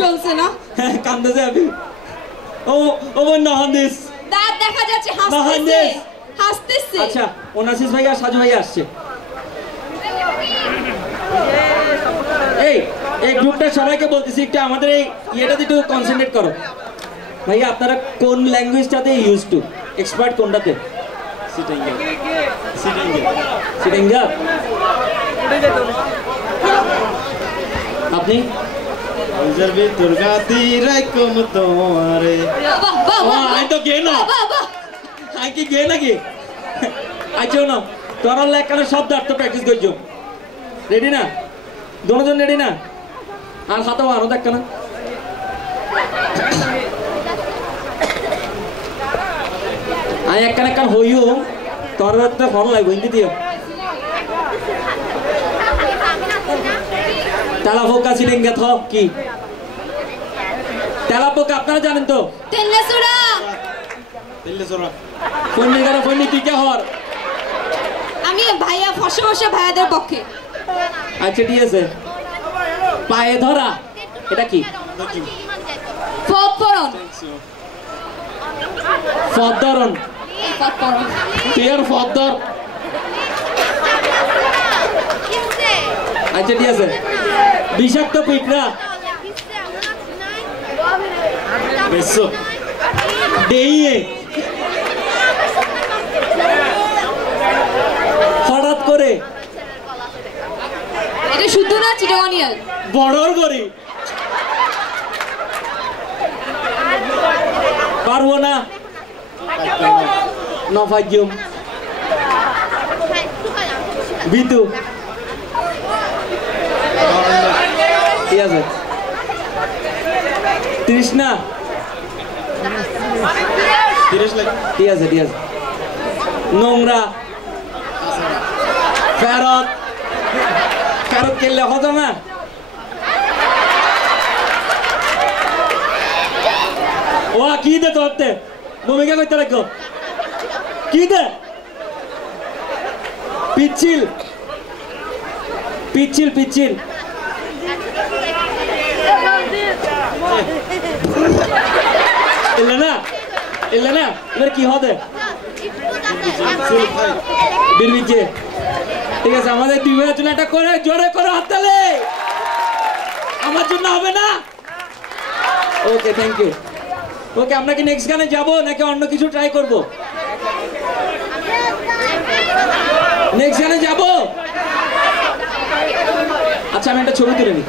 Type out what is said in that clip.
চলছে না কান্দেছে আমি ও ও নাহান্দিস দাঁত দেখা যাচ্ছে হাসতেছে হাসতেছে আচ্ছা ওনাসিস ভাই আর সাজু ভাই আসছে এই গ্রুপটা সবাইকে বলতেছি একটু আমাদের এই ইয়েটাতে একটু কনসেন্ট্রেট করো ভাইয়া আপনারা কোন ল্যাঙ্গুয়েজটাতে ইউজ টু এক্সপার্ট কোনটাতে সিটিঙ্গা আপনি দুর্গা তীরাই কম তোমারে আই তো গে না আই কি গে নাকি আইছো না তোরা লেখানো শব্দ আর তো প্র্যাকটিস করছো রেডি না দুজন রেডি না আর হাতে আরো দেখ না আই একখান একখান হইও তোর তো ভালো লাগবে হিন্দি দিও তেলাপোকা সিলিঙ্গা থ কি তেলাপোকা আপনারা জানেন তো তেল্লাসুরা ফোননি করে ফোননি তুই কে হর আমি ভাইয়া ফসে ফসে ভাইয়াদের পক্ষে আচ্ছা ঠিক আছে পায়ে ধরা এটা কি ফপরন ফদরন ফপরন টিয়ার ফদর আচ্ছা ঠিক আছে বিষাক্ত পিঁপড়া বেশো দেইয়ে হঠাৎ করে এটা শুদ্ধ না চিটাগানিয়াল বড়র করি পারবো না নফাজ্যম বিতু ঠিক আছে তৃষ্ণা ঠিক আছে ঠিক আছে নোংরা ফেরত ফেরত কেলে হতো না ও কি দে তোরতে ভূমিকা করতে রাখো কি দে পিচ্ছিল পিচ্ছিল পিচ্ছিল না এবার কি হবে বিরবিজে ঠিক আছে আমাদের দুই ভাইয়ের জন্য একটা করে জোরে করে হাততালি আমার জন্য হবে না ওকে থ্যাংক ইউ ওকে আমরা কি নেক্সট গানে যাব নাকি অন্য কিছু ট্রাই করব নেক্সট গানে যাব আচ্ছা আমি একটা ছবি তুলে নিই